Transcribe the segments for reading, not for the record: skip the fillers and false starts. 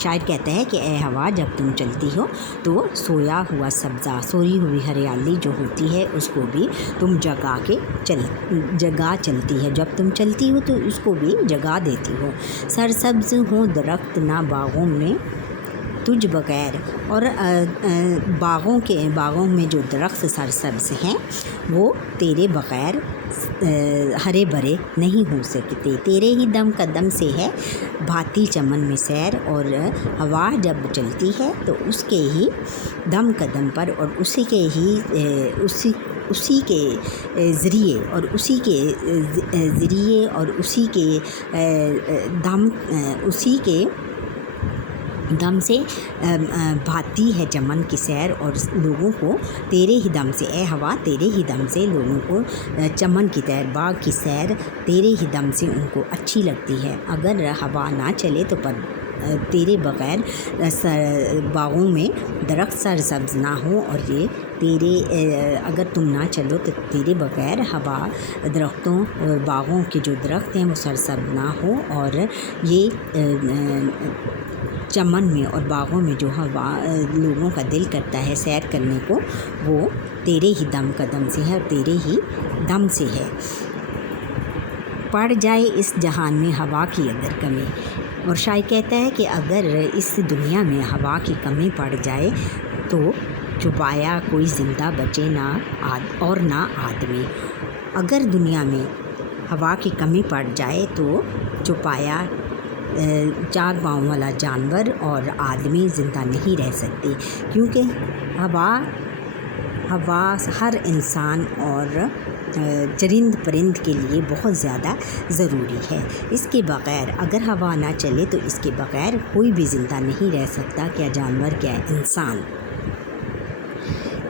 شاعر کہتا ہے کہ اے ہوا جب تم چلتی ہو تو سویا ہوا سبزہ، سوئی ہوئی ہریالی جو ہوتی ہے اس کو بھی تم جگا چلتی ہے، جب تم چلتی ہو تو اس کو بھی جگا دیتی ہو۔ سرسبز ہوں درخت نہ باغوں میں تجھ بغیر، اور باغوں میں جو درخت سرسبز ہیں وہ تیرے بغیر ہرے بھرے نہیں ہو سکتے۔ تیرے ہی دم قدم سے ہے بھاتی چمن میں سیر، اور ہوا جب چلتی ہے تو اس کے ہی دم قدم پر اور اسی کے ذریعے اور اسی کے دم سے بھاتی ہے چمن کی سیر، اور لوگوں کو تیرے ہی دم سے، اے ہوا تیرے ہی دم سے لوگوں کو چمن کی سیر، باغ کی سیر تیرے ہی دم سے ان کو اچھی لگتی ہے۔ اگر ہوا نہ چلے تو تیرے بغیر باغوں میں درخت سرسبز نہ ہو، اور اگر تم نہ چلو تو تیرے بغیر ہوا درختوں باغوں کے جو درخت ہیں وہ سرسبز نہ ہو، اور یہ چمن میں اور باغوں میں جو ہوا لوگوں کا دل کرتا ہے سیر کرنے کو، وہ تیرے ہی دم قدم سے ہے اور تیرے ہی دم سے ہے۔ پڑ جائے اس جہان میں ہوا کی اگر کمی، اور شاعر کہتا ہے کہ اگر اس دنیا میں ہوا کی کمی پڑ جائے تو چھپایا کوئی زندہ بچے نہ آدمی۔ اگر دنیا میں ہوا کی کمی پڑ جائے تو چھپایا چار پاؤں والا جانور اور آدمی زندہ نہیں رہ سکتے، کیونکہ ہوا ہر انسان اور چرند پرند کے لیے بہت زیادہ ضروری ہے۔ اس کے بغیر اگر ہوا نہ چلے تو اس کے بغیر کوئی بھی زندہ نہیں رہ سکتا، کیا جانور کیا انسان۔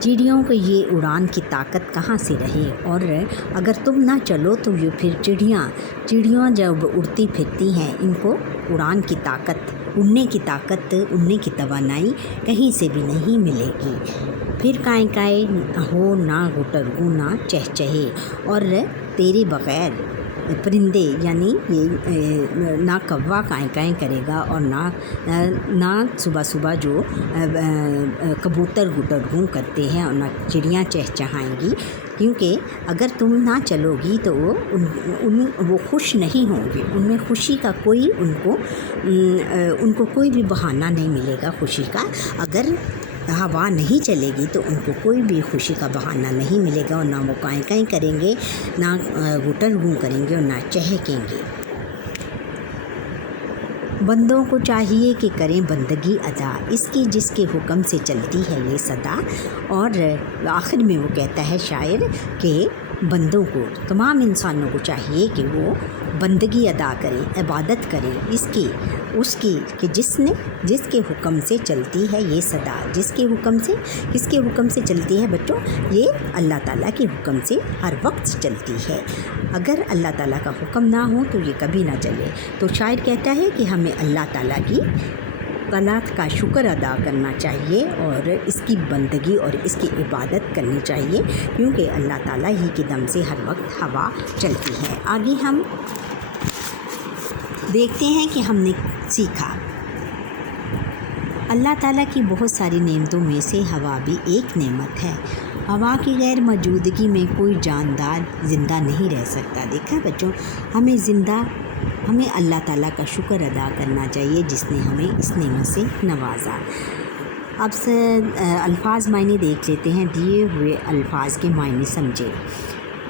چڑیوں کو یہ اڑان کی طاقت کہاں سے رہے، اور اگر تم نہ چلو تو یہ پھر چڑیاں جب اڑتی پھرتی ہیں ان کو اڑان کی طاقت، اڑنے کی توانائی کہیں سے بھی نہیں ملے گی۔ پھر کائیں ہو نہ گٹرگو نہ چہچہے، اور تیرے بغیر پرندے یعنی نہ کوا کائیں کرے گا، اور نہ صبح جو کبوتر گٹرگو کرتے ہیں، اور نہ چڑیاں چہچہائیں گی، کیونکہ اگر تم نہ چلو گی تو وہ خوش نہیں ہوں گے، ان میں خوشی کا ان کو کوئی بھی بہانہ نہیں ملے گا خوشی کا۔ اگر ہوا نہیں چلے گی تو ان کو کوئی بھی خوشی کا بہانہ نہیں ملے گا، اور نہ وہ کائیں کریں گے، نہ گٹرگو کریں گے، اور نہ چہکیں گے۔ بندوں کو چاہیے کہ کریں بندگی ادا، اس کی جس کے حکم سے چلتی ہے یہ صدا۔ اور آخر میں وہ کہتا ہے شاعر کہ بندوں کو، تمام انسانوں کو چاہیے کہ وہ بندگی ادا کریں، عبادت کریں اس کی کہ جس کے حکم سے چلتی ہے یہ صدا، کس کے حکم سے چلتی ہے بچوں؟ یہ اللہ تعالیٰ کے حکم سے ہر وقت چلتی ہے۔ اگر اللہ تعالیٰ کا حکم نہ ہو تو یہ کبھی نہ چلے۔ تو شاعر کہتا ہے کہ ہمیں اللہ تعالیٰ کا شکر ادا کرنا چاہیے، اور اس کی بندگی اور اس کی عبادت کرنی چاہیے، کیونکہ اللہ تعالیٰ ہی کے دم سے ہر وقت ہوا چلتی ہے۔ آگے ہم دیکھتے ہیں کہ ہم نے سیکھا اللہ تعالیٰ کی بہت ساری نعمتوں میں سے ہوا بھی ایک نعمت ہے۔ ہوا کی غیر موجودگی میں کوئی جاندار زندہ نہیں رہ سکتا۔ دیکھا بچوں، ہمیں اللہ تعالیٰ کا شکر ادا کرنا چاہیے جس نے ہمیں اس نعمت سے نوازا۔ اب الفاظ معنی دیکھ لیتے ہیں، دیے ہوئے الفاظ کے معنی سمجھے۔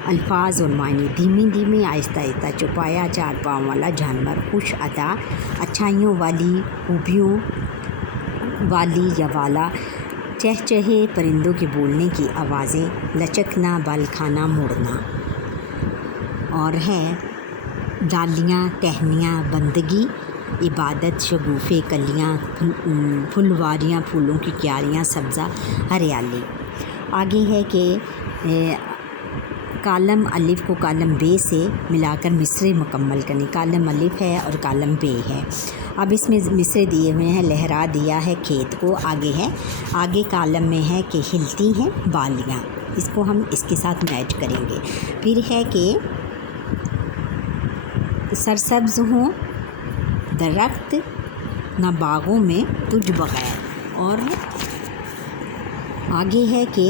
الفاظ اور معنی: دھیمی دھیمی آہستہ آہستہ، چھپایا چار پاؤں والا جانور، خوش ادا، اچھائیوں والی، خوبیوں والی یا والا، چہچہے پرندوں کے بولنے کی آوازیں، لچکنا، بل کھانا، مڑنا، اور ہے ڈالیاں، ٹہنیاں، بندگی، عبادت، شگوفے، کلیاں، پھلواریاں، پھولوں کی کیاریاں، سبزہ، ہریالی۔ آگے ہے کہ کالم الف کو کالم بے سے ملا کر مصرے مکمل کرنے۔ کالم الف ہے اور کالم بے ہے۔ اب اس میں مصرے دیے ہوئے ہیں، لہرا دیا ہے کھیت کو، آگے کالم میں ہے کہ ہلتی ہیں بالیاں، اس کو ہم اس کے ساتھ میچ کریں گے۔ پھر ہے کہ سرسبز ہوں درخت نہ باغوں میں تجھ بغیر. اور آگے ہے کہ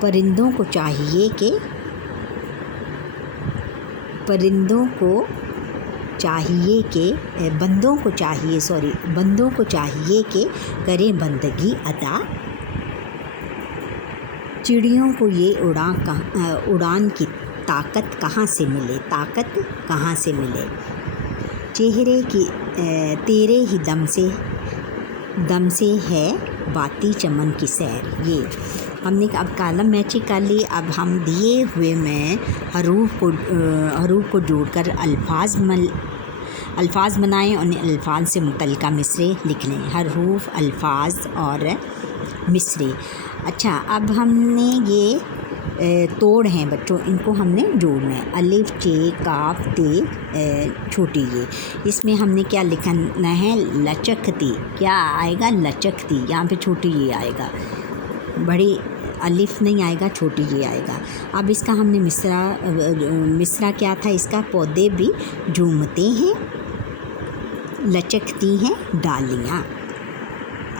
بندوں کو چاہیے کہ کریں بندگی ادا. چڑیوں کو یہ اڑان کی طاقت کہاں سے ملے. چہرے کی تیرے ہی دم سے ہے باتی چمن کی سیر. یہ ہم نے اب کالم میچنگ کر لی. اب ہم دیے ہوئے میں حروف کو جوڑ کر الفاظ بنائیں. انہیں الفاظ سے متعلقہ مصرے لکھ لیں. حروف، الفاظ اور مصرے. اچھا، اب ہم نے یہ توڑ ہیں بچوں، ان کو ہم نے جوڑنا ہے. الف، چ، کاف، تے، چھوٹی یہ. اس میں ہم نے کیا لکھنا ہے؟ لچکتی. کیا آئے گا؟ لچکتی. یہاں پہ چھوٹی یہ آئے گا، بڑی الف نہیں آئے گا، چھوٹی یہ آئے گا. اب اس کا ہم نے مصرع کیا تھا؟ اس کا پودے بھی جھومتے ہیں، لچکتی ہیں ڈالیاں.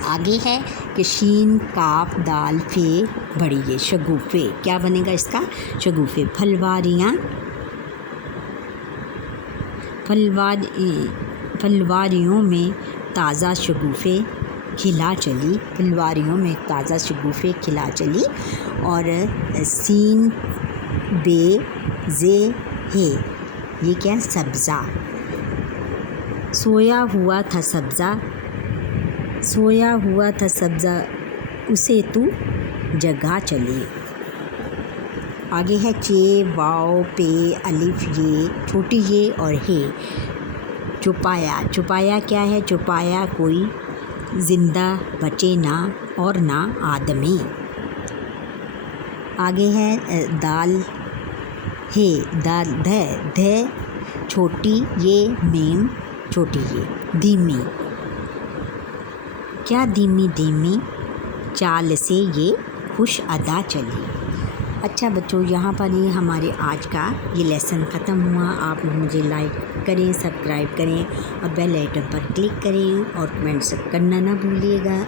آگے ہے کہ شین، کاف، دال، فے، بڑی یہ شگوفے. کیا بنے گا اس کا؟ شگوفے. پھلواریوں میں تازہ شگوفے کھلا چلی. اور سین، بے، زے، ہے، یہ کیا؟ سبزہ. سویا ہوا تھا سبزہ اسے تو جگا چلی. آگے ہے چ، واو، پے، الف، یہ، چھوٹی یہ اور ہے. چھپایا کیا ہے؟ چھپایا کوئی زندہ بچے نہ اور نہ آدمی. آگے ہے دال، ہے، دھ، چھوٹی یہ، میم، چھوٹی یہ. دھیمی. کیا؟ دھیمی چال سے یہ خوش ادا چلی. اچھا بچوں، یہاں پر یہ ہمارے آج کا یہ لیسن ختم ہوا. آپ مجھے لائک کریں، سبسکرائب کریں اور بیل آئیکن پر کلک کریں اور کمنٹس کرنا نہ بھولیے گا.